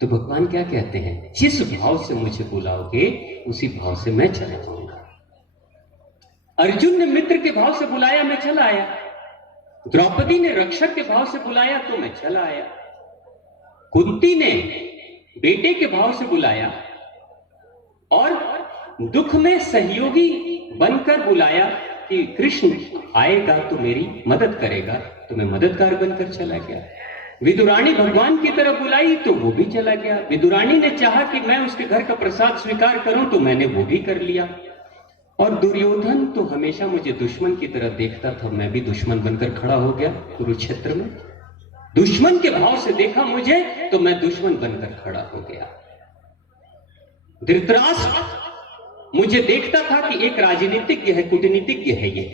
तो भगवान क्या कहते हैं, जिस भाव से मुझे बुलाओगे उसी भाव से मैं चला जाऊंगा। अर्जुन ने मित्र के भाव से बुलाया, मैं चला आया। द्रौपदी ने रक्षक के भाव से बुलाया तो मैं चला आया। कुंती ने बेटे के भाव से बुलाया और दुख में सहयोगी बनकर बुलाया कि कृष्ण आएगा तो मेरी मदद करेगा, तो मैं मददगार बनकर चला गया। विदुरानी भगवान की तरफ बुलाई तो वो भी चला गया। विदुरानी ने चाहा कि मैं उसके घर का प्रसाद स्वीकार करूं तो मैंने वो भी कर लिया। और दुर्योधन तो हमेशा मुझे दुश्मन की तरफ देखता था, मैं भी दुश्मन बनकर खड़ा हो गया कुरुक्षेत्र में। दुश्मन के भाव से देखा मुझे तो मैं दुश्मन बनकर खड़ा हो गया। धृतराष्ट्र मुझे देखता था कि एक राजनीतिज्ञ है, कूटनीतिज्ञ है, ये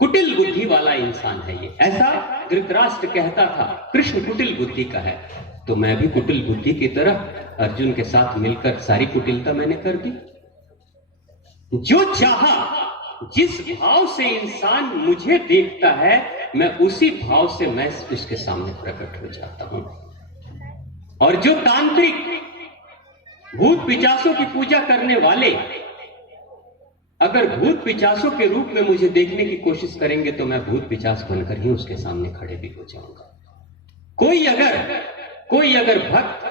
कुटिल बुद्धि वाला इंसान है ये, ऐसा धृतराष्ट्र कहता था। कृष्ण कुटिल बुद्धि का है, तो मैं भी कुटिल बुद्धि की तरह अर्जुन के साथ मिलकर सारी कुटिलता मैंने कर दी। जो चाहा, जिस भाव से इंसान मुझे देखता है मैं उसी भाव से मैं उसके सामने प्रकट हो जाता हूं। और जो तांत्रिक भूत पिचासों की पूजा करने वाले अगर भूत पिचासों के रूप में मुझे देखने की कोशिश करेंगे तो मैं भूत पिचास बनकर ही उसके सामने खड़े भी हो जाऊंगा। कोई अगर भक्त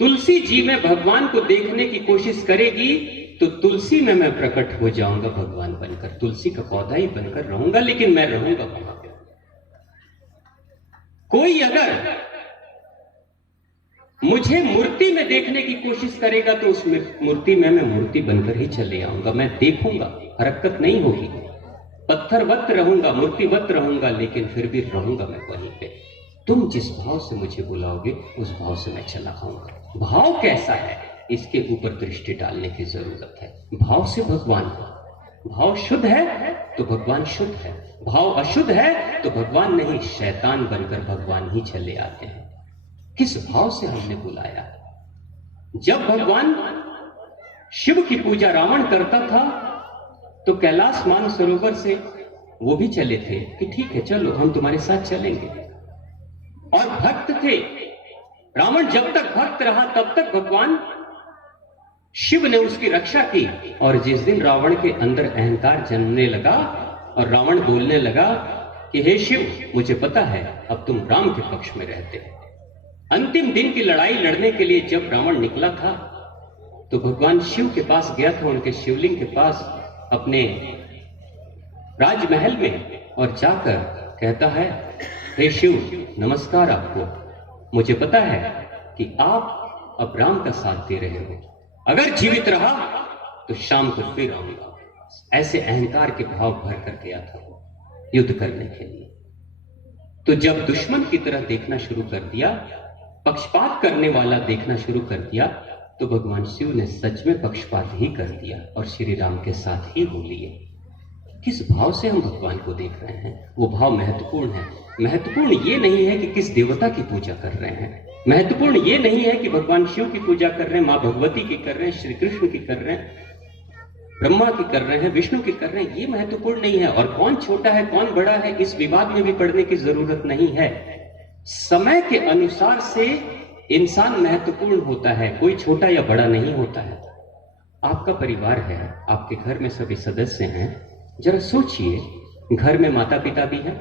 तुलसी जी में भगवान को देखने की कोशिश करेगी तो तुलसी में मैं प्रकट हो जाऊंगा भगवान बनकर, तुलसी का पौधा ही बनकर रहूंगा, लेकिन मैं रहूंगा वहां पे। कोई अगर मुझे मूर्ति में देखने की कोशिश करेगा तो उस मूर्ति में मैं मूर्ति बनकर ही चले आऊंगा। मैं देखूंगा, हरकत नहीं होगी, पत्थरवत रहूंगा, मूर्तिवत रहूंगा, लेकिन फिर भी रहूंगा मैं वहीं पे। तुम जिस भाव से मुझे बुलाओगे उस भाव से मैं चला आऊंगा। भाव कैसा है इसके ऊपर दृष्टि डालने की जरूरत है। भाव से भगवान, भाव शुद्ध है तो भगवान शुद्ध है, भाव अशुद्ध है तो भगवान नहीं, शैतान बनकर भगवान ही चले आते हैं। किस भाव से हमने बुलाया। जब भगवान शिव की पूजा रावण करता था तो कैलाश मानसरोवर से वो भी चले थे कि ठीक है चलो हम तुम्हारे साथ चलेंगे। और भक्त थे, रावण जब तक भक्त रहा तब तक भगवान शिव ने उसकी रक्षा की। और जिस दिन रावण के अंदर अहंकार जन्मने लगा और रावण बोलने लगा कि हे शिव मुझे पता है अब तुम राम के पक्ष में रहते हो, अंतिम दिन की लड़ाई लड़ने के लिए जब रावण निकला था तो भगवान शिव के पास गया था, उनके शिवलिंग के पास अपने राजमहल में, और जाकर कहता है हे शिव नमस्कार आपको, मुझे पता है कि आप अब राम का साथ दे रहे हो, अगर जीवित रहा तो शाम को फिर आऊंगा। ऐसे अहंकार के भाव भर कर गया था वो युद्ध करने के लिए। तो जब दुश्मन की तरह देखना शुरू कर दिया, पक्षपात करने वाला देखना शुरू कर दिया, तो भगवान शिव ने सच में पक्षपात ही कर दिया और श्री राम के साथ ही हो लिए। किस भाव से हम भगवान को देख रहे हैं वो भाव महत्वपूर्ण है। महत्वपूर्ण ये नहीं है कि किस देवता की पूजा कर रहे हैं, महत्वपूर्ण ये नहीं है कि भगवान शिव की पूजा कर रहे हैं, मां भगवती की कर रहे हैं, श्री कृष्ण की कर रहे हैं, ब्रह्मा की कर रहे हैं, विष्णु की कर रहे हैं, ये महत्वपूर्ण नहीं है। और कौन छोटा है कौन बड़ा है इस विवाद में भी पड़ने की जरूरत नहीं है। समय के अनुसार से इंसान महत्वपूर्ण होता है, कोई छोटा या बड़ा नहीं होता है। आपका परिवार है, आपके घर में सभी सदस्य हैं, जरा सोचिए, घर में माता पिता भी हैं,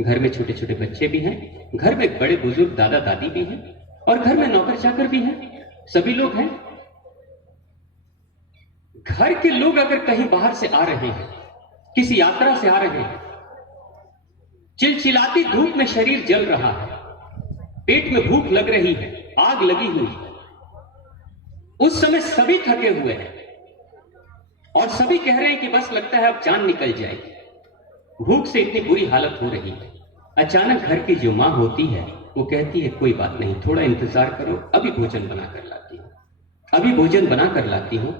घर में छोटे छोटे बच्चे भी हैं, घर में बड़े बुजुर्ग दादा दादी भी हैं, और घर में नौकर चाकर भी हैं, सभी लोग हैं। घर के लोग अगर कहीं बाहर से आ रहे हैं, किसी यात्रा से आ रहे हैं, चिलचिलाती धूप में शरीर जल रहा है, पेट में भूख लग रही है, आग लगी हुई है, उस समय सभी थके हुए हैं और सभी कह रहे हैं कि बस लगता है अब जान निकल जाएगी, भूख से इतनी बुरी हालत हो रही है। अचानक घर की जो मां होती है वो कहती है कोई बात नहीं, थोड़ा इंतजार करो, अभी भोजन बना कर लाती हूं, अभी भोजन बना कर लाती हूं।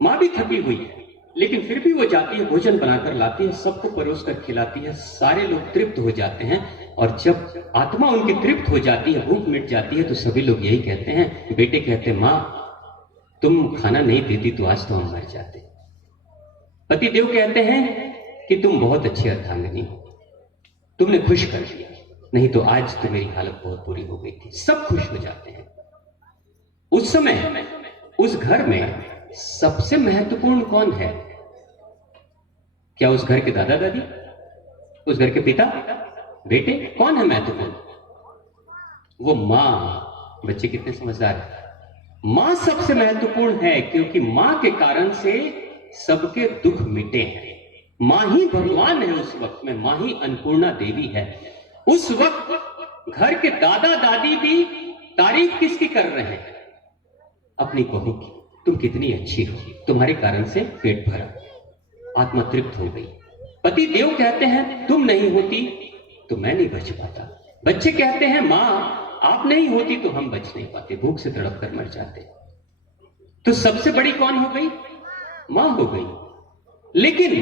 मां भी थकी हुई है लेकिन फिर भी वो जाती है, भोजन बनाकर लाती है, सबको परोस कर खिलाती है, सारे लोग तृप्त हो जाते हैं। और जब आत्मा उनकी तृप्त हो जाती है, भूख मिट जाती है, तो सभी लोग यही कहते हैं, बेटे कहते हैं मां तुम खाना नहीं देती तो आज तो हम मर जाते। पतिदेव कहते हैं कि तुम बहुत अच्छी अर्धांगिनी हो, तुमने खुश कर दिया, नहीं तो आज तो मेरी हालत बहुत बुरी हो गई थी। सब खुश हो जाते हैं। उस समय उस घर में सबसे महत्वपूर्ण कौन है? क्या उस घर के दादा दादी, उस घर के पिता, बेटे? कौन है महत्वपूर्ण? वो मां। बच्चे कितने समझदार हैं। मां सबसे महत्वपूर्ण है, क्योंकि मां के कारण से सबके दुख मिटे हैं। मां ही भगवान है उस वक्त में, मां ही अन्नपूर्णा देवी है। उस वक्त घर के दादा दादी भी तारीफ किसकी कर रहे हैं? अपनी बहू की। तुम कितनी अच्छी हो, तुम्हारे कारण से पेट भरा, आत्मा तृप्त हो गई। पति देव कहते हैं तुम नहीं होती तो मैं नहीं बच पाता। बच्चे कहते हैं मां आप नहीं होती तो हम बच नहीं पाते, भूख से तड़प कर मर जाते। तो सबसे बड़ी कौन हो गई? मां हो गई। लेकिन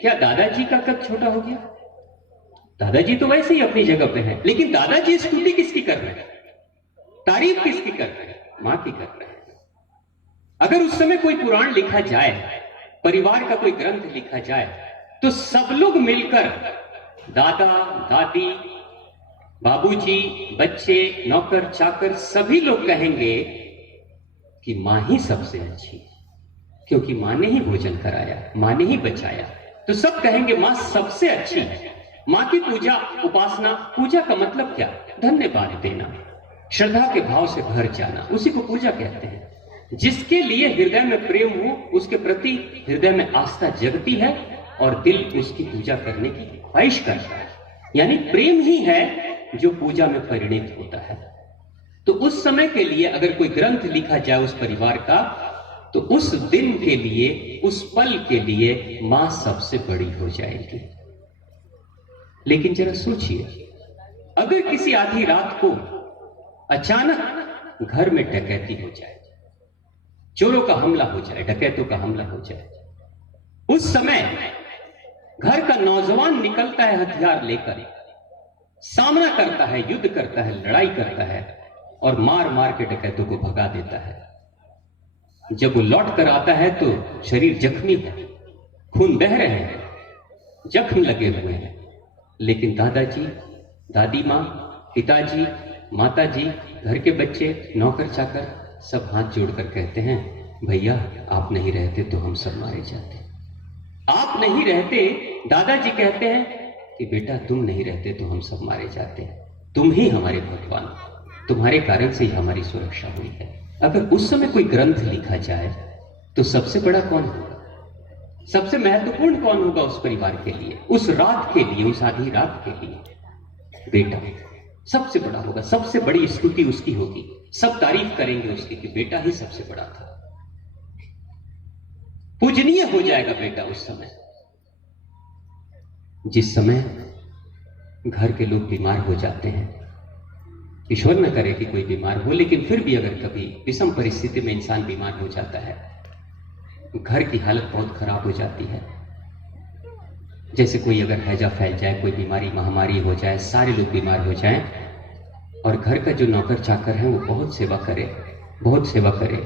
क्या दादाजी का कद छोटा हो गया? दादाजी तो वैसे ही अपनी जगह पे हैं, लेकिन दादाजी स्तुति किसकी कर रहे हैं? तारीफ किसकी कर रहे हैं? मां की कर रहे हैं। अगर उस समय कोई पुराण लिखा जाए, परिवार का कोई ग्रंथ लिखा जाए, तो सब लोग मिलकर दादा दादी, बाबूजी, बच्चे, नौकर चाकर सभी लोग कहेंगे कि मां ही सबसे अच्छी, क्योंकि मां ने ही भोजन कराया, मां ने ही बचाया। तो सब कहेंगे मां सबसे अच्छी है। मां की पूजा, उपासना, पूजा का मतलब क्या? धन्यवाद देना, श्रद्धा के भाव से भर जाना, उसी को पूजा कहते हैं। जिसके लिए हृदय में प्रेम हो, उसके प्रति हृदय में आस्था जगती है और दिल उसकी पूजा करने की ख्वाहिश करता है। यानी प्रेम ही है जो पूजा में परिणित होता है। तो उस समय के लिए अगर कोई ग्रंथ लिखा जाए उस परिवार का, तो उस दिन के लिए, उस पल के लिए मां सबसे बड़ी हो जाएगी। लेकिन जरा सोचिए, अगर किसी आधी रात को अचानक घर में डकैती हो जाए, चोरों का हमला हो जाए, डकैतों का हमला हो जाए, उस समय घर का नौजवान निकलता है हथियार लेकर, सामना करता है, युद्ध करता है, लड़ाई करता है और मार मार के डकैतों को भगा देता है। जब वो लौट कर आता है तो शरीर जख्मी है, खून बह रहे हैं, जख्म लगे हुए हैं। लेकिन दादाजी, दादी माँ, पिताजी, माताजी, घर के बच्चे, नौकर चाकर सब हाथ जोड़कर कहते हैं भैया आप नहीं रहते तो हम सब मारे जाते। आप नहीं रहते, दादाजी कहते हैं कि बेटा तुम नहीं रहते तो हम सब मारे जाते। तुम ही हमारे भगवान, तुम्हारे कारण से ही हमारी सुरक्षा हुई है। अगर उस समय कोई ग्रंथ लिखा जाए तो सबसे बड़ा कौन होगा? सबसे महत्वपूर्ण कौन होगा उस परिवार के लिए, उस रात के लिए, उस आधी रात के लिए? बेटा सबसे बड़ा होगा, सबसे बड़ी स्तुति उसकी होगी, सब तारीफ करेंगे उसकी कि बेटा ही सबसे बड़ा था। पूजनीय हो जाएगा बेटा उस समय। जिस समय घर के लोग बीमार हो जाते हैं, ईश्वर न करे कि कोई बीमार हो, लेकिन फिर भी अगर कभी विषम परिस्थिति में इंसान बीमार हो जाता है, घर की हालत बहुत खराब हो जाती है। जैसे कोई अगर हैजा फैल जाए, कोई बीमारी महामारी हो जाए, सारे लोग बीमार हो जाएं और घर का जो नौकर चाकर है वो बहुत सेवा करे, बहुत सेवा करे,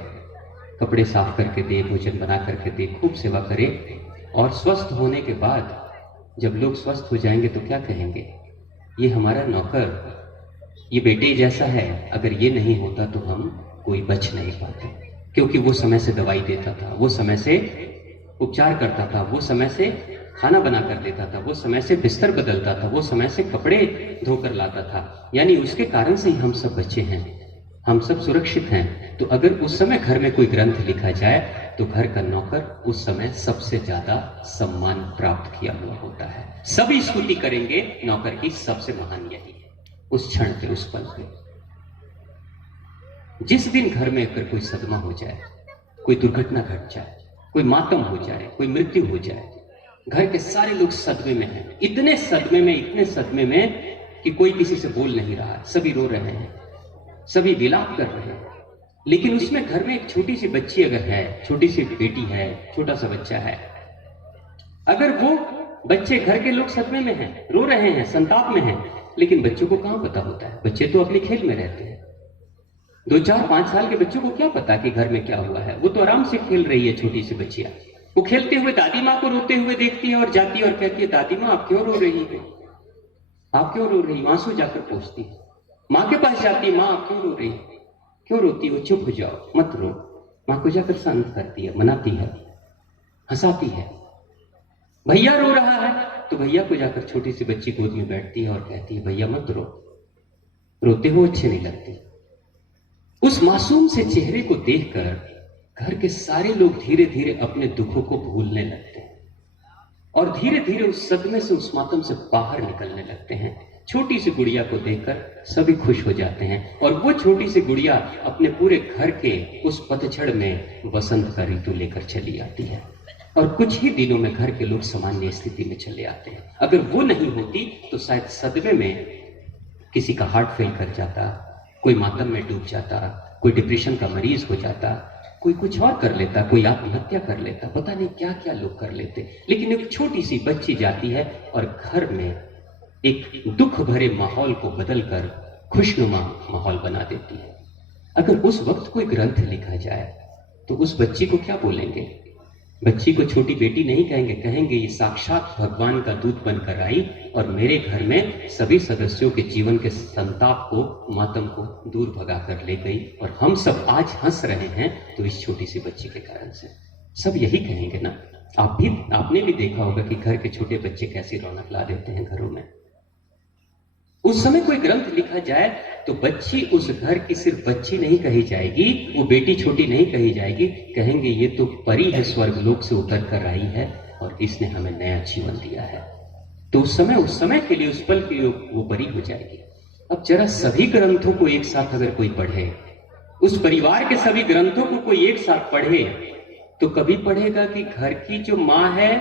कपड़े साफ करके दे, भोजन बना करके दे, खूब सेवा करे, और स्वस्थ होने के बाद जब लोग स्वस्थ हो जाएंगे तो क्या कहेंगे? ये हमारा नौकर, ये बेटे जैसा है, अगर ये नहीं होता तो हम कोई बच नहीं पाते। क्योंकि वो समय से दवाई देता था, वो समय से उपचार करता था, वो समय से खाना बना कर देता था, वो समय से बिस्तर बदलता था, वो समय से कपड़े धोकर लाता था। यानी उसके कारण से ही हम सब बचे हैं, हम सब सुरक्षित हैं। तो अगर उस समय घर में कोई ग्रंथ लिखा जाए तो घर का नौकर उस समय सबसे ज्यादा सम्मान प्राप्त किया हुआ होता है। सभी स्तुति करेंगे नौकर की, सबसे महान यही है उस क्षण पे, उस पल पे। जिस दिन घर में अगर कोई सदमा हो जाए, कोई दुर्घटना घट जाए, कोई मातम हो जाए, कोई मृत्यु हो जाए, घर के सारे लोग सदमे में हैं, इतने सदमे में, इतने सदमे में कि कोई किसी से बोल नहीं रहा, सभी रो रहे हैं, सभी विलाप कर रहे हैं। लेकिन उसमें घर में एक छोटी सी बच्ची अगर है, छोटी सी बेटी है, छोटा सा बच्चा है, अगर वो बच्चे, घर के लोग सदमे में हैं, रो रहे हैं, संताप में हैं, लेकिन बच्चों को कहां पता होता है? बच्चे तो अपने खेल में रहते हैं। 2, 4, 5 साल के बच्चों को क्या पता कि घर में क्या हुआ है? वो तो आराम से खेल रही है छोटी सी बच्चियां। वो खेलते हुए दादी माँ को रोते हुए देखती है और जाती है और कहती है दादी माँ आप क्यों रो रही है, आप क्यों रो रही? आंसू जाकर पूछती है, माँ के पास जाती है, माँ आप क्यों रो रही? क्यों रोती हो? चुप हो जाओ, मत रो। मां को जाकर शांत करती है, मनाती है, हंसाती है। भैया रो रहा है तो भैया को जाकर छोटी सी बच्ची गोद में बैठती है और कहती है, भैया मत रो, रोते हो अच्छे नहीं लगते। उस मासूम से चेहरे को देखकर घर के सारे लोग धीरे धीरे अपने दुखों को भूलने लगते हैं और धीरे धीरे उस सदमे से, उस मातम से बाहर निकलने लगते हैं। छोटी सी गुड़िया को देखकर सभी खुश हो जाते हैं और वो छोटी सी गुड़िया अपने पूरे घर के उस पतझड़ में वसंत का ऋतु लेकर चली आती है और कुछ ही दिनों में घर के लोग सामान्य स्थिति में चले आते हैं। अगर वो नहीं होती तो शायद सदमे में किसी का हार्ट फेल कर जाता, कोई मातम में डूब जाता, कोई डिप्रेशन का मरीज हो जाता, कोई कुछ और कर लेता, कोई आत्महत्या कर लेता, पता नहीं क्या क्या लोग कर लेते। लेकिन एक छोटी सी बच्ची जाती है और घर में एक दुख भरे माहौल को बदलकर खुशनुमा माहौल बना देती है। अगर उस वक्त कोई ग्रंथ लिखा जाए तो उस बच्ची को क्या बोलेंगे? बच्ची को छोटी बेटी नहीं कहेंगे, कहेंगे ये साक्षात भगवान का दूत बनकर आई और मेरे घर में सभी सदस्यों के जीवन के संताप को, मातम को दूर भगा कर ले गई और हम सब आज हंस रहे हैं तो इस छोटी सी बच्ची के कारण से। सब यही कहेंगे ना। आपने भी देखा होगा कि घर के छोटे बच्चे कैसी रौनक ला देते हैं घरों में। उस समय कोई ग्रंथ लिखा जाए तो बच्ची उस घर की सिर्फ बच्ची नहीं कही जाएगी, वो बेटी छोटी नहीं कही जाएगी, कहेंगे ये तो परी है, स्वर्गलोक से उतर कर आई है और इसने हमें नया जीवन दिया है। तो उस समय के लिए, उस पल के लिए वो परी हो जाएगी। अब जरा सभी ग्रंथों को एक साथ अगर कोई पढ़े, उस परिवार के सभी ग्रंथों को कोई एक साथ पढ़े, तो कभी पढ़ेगा कि घर की जो माँ है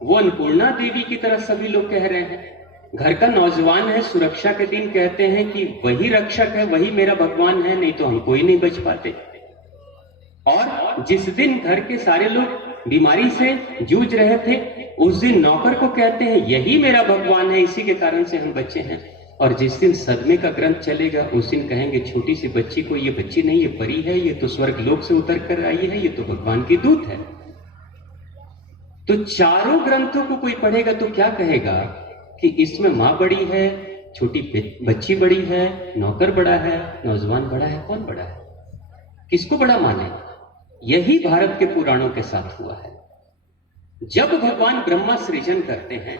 वो अन्नपूर्णा देवी की तरह सभी लोग कह रहे हैं। घर का नौजवान है, सुरक्षा के दिन कहते हैं कि वही रक्षक है, वही मेरा भगवान है, नहीं तो हम कोई नहीं बच पाते। और जिस दिन घर के सारे लोग बीमारी से जूझ रहे थे, उस दिन नौकर को कहते हैं यही मेरा भगवान है, इसी के कारण से हम बचे हैं। और जिस दिन सदमे का ग्रंथ चलेगा उस दिन कहेंगे छोटी सी बच्ची को, ये बच्ची नहीं, ये परी है, ये तो स्वर्ग लोक से उतर कर आई है, ये तो भगवान की दूत है। तो चारों ग्रंथों को कोई पढ़ेगा तो क्या कहेगा कि इसमें मां बड़ी है, छोटी बच्ची बड़ी है, नौकर बड़ा है, नौजवान बड़ा है, कौन बड़ा है? किसको बड़ा माने? यही भारत के पुराणों के साथ हुआ है। जब भगवान ब्रह्मा सृजन करते हैं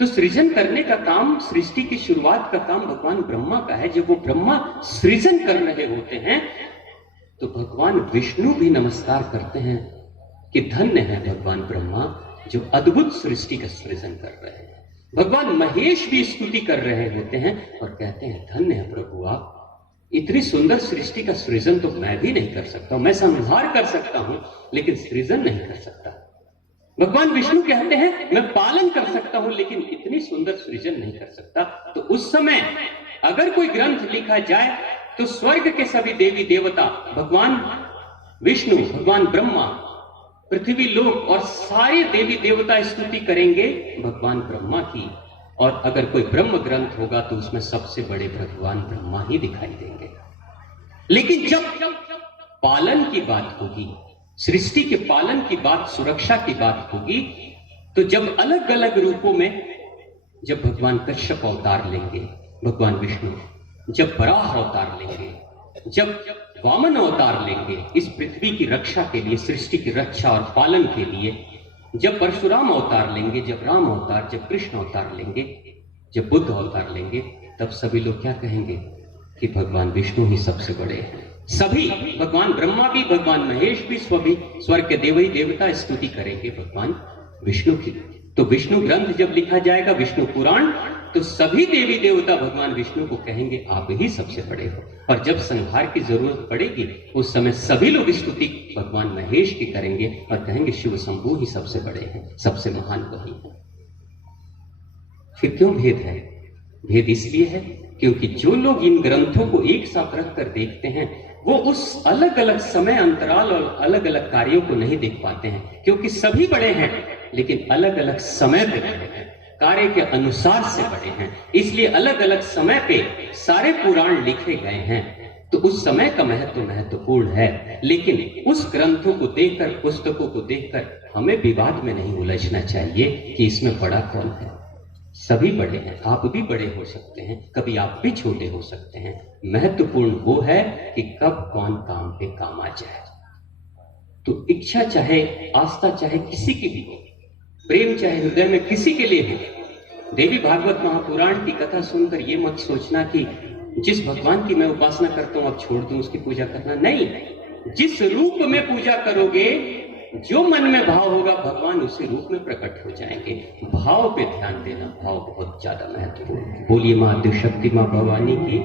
तो सृजन करने का काम, सृष्टि की शुरुआत का काम भगवान ब्रह्मा का है। जब वो ब्रह्मा सृजन कर रहे होते हैं तो भगवान विष्णु भी नमस्कार करते हैं कि धन्य है भगवान ब्रह्मा जो अद्भुत सृष्टि का सृजन कर रहे हैं। भगवान महेश भी स्तुति कर रहे होते हैं और कहते हैं धन्य है प्रभु आप, इतनी सुंदर सृष्टि का सृजन तो मैं भी नहीं कर सकता हूं, मैं संहार कर सकता हूं लेकिन सृजन नहीं कर सकता। भगवान विष्णु कहते हैं मैं पालन कर सकता हूं लेकिन इतनी सुंदर सृजन नहीं कर सकता। तो उस समय अगर कोई ग्रंथ लिखा जाए तो स्वर्ग के सभी देवी देवता, भगवान विष्णु, भगवान ब्रह्मा, पृथ्वी लोक और सारे देवी देवता स्तुति करेंगे भगवान ब्रह्मा की। और अगर कोई ब्रह्म ग्रंथ होगा तो उसमें सबसे बड़े भगवान ब्रह्मा ही दिखाई देंगे। लेकिन जब पालन की बात होगी, सृष्टि के पालन की बात, सुरक्षा की बात होगी, तो जब अलग अलग रूपों में, जब भगवान कश्यप अवतार लेंगे भगवान विष्णु, जब वराह अवतार लेंगे, जब वामन अवतार लेंगे इस पृथ्वी की रक्षा के लिए, सृष्टि की रक्षा और पालन के लिए, जब परशुराम अवतार लेंगे, जब राम अवतार, जब कृष्ण अवतार लेंगे, जब बुद्ध अवतार लेंगे, तब सभी लोग क्या कहेंगे कि भगवान विष्णु ही सबसे बड़े हैं। सभी, भगवान ब्रह्मा भी, भगवान महेश भी, सभी स्वर्ग के देवी देवता स्तुति करेंगे भगवान विष्णु की। तो विष्णु ग्रंथ जब लिखा जाएगा, विष्णु पुराण, तो सभी देवी देवता भगवान विष्णु को कहेंगे आप ही सबसे बड़े हो। और जब संहार की जरूरत पड़ेगी उस समय सभी लोग स्तुति भगवान महेश की करेंगे और कहेंगे शिव शंभु ही सबसे बड़े हैं, सबसे महान वही है। फिर क्यों भेद है? भेद इसलिए है क्योंकि जो लोग इन ग्रंथों को एक साथ रखकर देखते हैं वो उस अलग अलग समय अंतराल और अलग अलग कार्यों को नहीं देख पाते हैं, क्योंकि सभी बड़े हैं लेकिन अलग अलग समय पे बड़े हैं, कार्य के अनुसार से बड़े हैं, इसलिए अलग अलग समय पे सारे पुराण लिखे गए हैं। तो उस समय का महत्व महत्वपूर्ण है, लेकिन उस ग्रंथों को देखकर, पुस्तकों को देखकर हमें विवाद में नहीं उलझना चाहिए कि इसमें बड़ा कौन है। सभी बड़े हैं, आप भी बड़े हो सकते हैं, कभी आप भी छोटे हो सकते हैं। महत्वपूर्ण वो है कि कब कौन काम पे काम आ जाए। तो इच्छा चाहे आस्था चाहे किसी की भी हो, प्रेम चाहे हृदय में किसी के लिए हो, देवी भागवत महापुराण की कथा सुनकर ये मत सोचना कि जिस भगवान की मैं उपासना करता हूं अब छोड़ दूं उसकी पूजा करना। नहीं, जिस रूप में पूजा करोगे, जो मन में भाव होगा, भगवान उसी रूप में प्रकट हो जाएंगे। भाव पे ध्यान देना, भाव बहुत ज्यादा महत्वपूर्ण है। बोलिए मां शक्ति मां भवानी की।